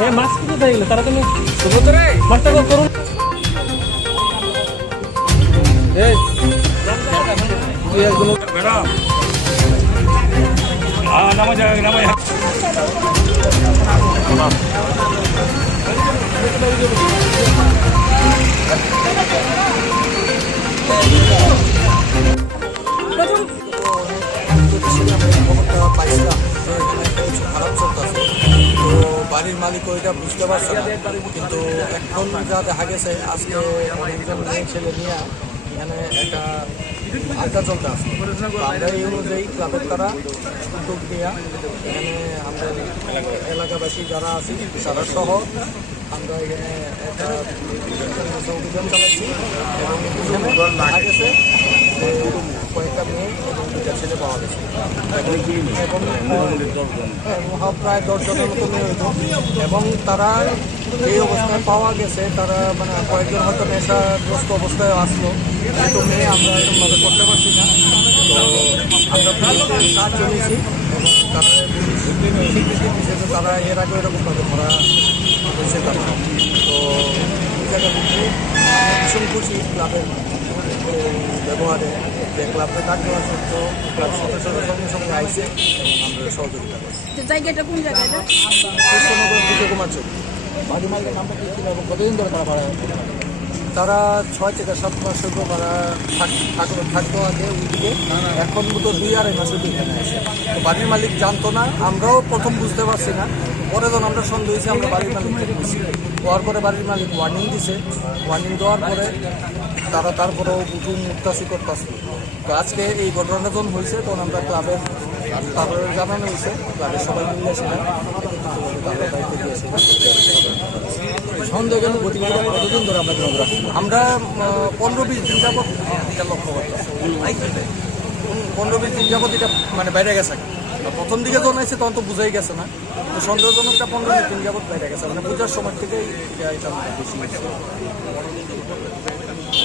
হ্যাঁ মাছ কিন্তু হয়ে গেলে তারা তুমি মাছটা করুন ম্যাডাম নামা যায় নামা পাইছিলাম যে এখানে কিছু খারাপ চলতেছে তো বাড়ির মালিক ওইটা বুঝতে পারছে না কিন্তু এখন যা দেখা গেছে আজকে অনেকজন মেয়ে ছেলে নিয়ে এখানে একটা আড্ডা চলতে আছে আমরা এই অনুযায়ী ক্লাবের তারা উদ্যোগ নেওয়া এখানে আমাদের এলাকাবাসী যারা আছে তারা সহ আমরা এখানে একটা অভিযান চালাচ্ছি এবং দেখা গেছে কয়েকটা মেয়ে এবং দুটা ছেলে পাওয়া গেছে এবং প্রায় 10 জনের মতো মেয়ে হইতো এবং তারা এই অবস্থায় পাওয়া গেছে তারা মানে কয়েকজন হয়তো নেশাগ্রস্ত অবস্থায় আসলো কিন্তু মেয়ে আমরা এরকমভাবে করতে পারছি না তো আমরা পুলিশের সাহায্য নিয়েছি এবং তারা স্বীকৃতি দিচ্ছে যে তারা এর আগে এরকমভাবে ধরা হয়েছে তারা তো এই জায়গা থেকে ভীষণ খুশি ক্লাবের ব্যবহারে যে ক্লাবটা কাজ করা সত্ত্বেও ক্লাব সদস্যরা সঙ্গে সঙ্গে আইসে এবং আমরা সহযোগিতা করছি। জায়গাটা কোন জায়গাটা? কৃষ্ণনগর বিজয় কুমার চৌক। বাড়ি মালিকের নামটা কি ছিল এবং কতদিন ধরে তারা ভাড়া তারা 6 থেকে 7 মাস হইব তারা থাকতো আগে ওইদিকে এখন মতো 2-2.5 মাস হইব এখানে আসে তো বাড়ির মালিক জানতো না আমরাও প্রথম বুঝতে পারছি না পরে যখন আমরা সন্দেহ হয়েছি আমরা বাড়ির মালিককে দিয়েছি হওয়ার পরে বাড়ির মালিক ওয়ার্নিং দিছে ওয়ার্নিং দেওয়ার পরে তারা তারপরেও বুঝুন মুক্তাসি করতেছে তো আজকে এই ঘটনাটা যখন হয়েছে তখন আমরা ক্লাবের তারপরে জানানো হয়েছে ক্লাবের সবাই মিলে সেটা তারা দায়িত্ব দিয়েছে সন্দেহ কেন গতিবিধি কতদিন ধরে আপনাকে নজর রাখছেন? আমরা 15-20 দিন যাবত এটা লক্ষ্য করতেছি 15-20 দিন যাবত এটা মানে বাইরে গেছে প্রথম দিকে যখন আছে তখন তো বুঝাই গেছে না তো সন্দেহজনকটা 15-20 দিন যাবত বাইরে গেছে মানে পূজার সময় থেকেই এটা বেশি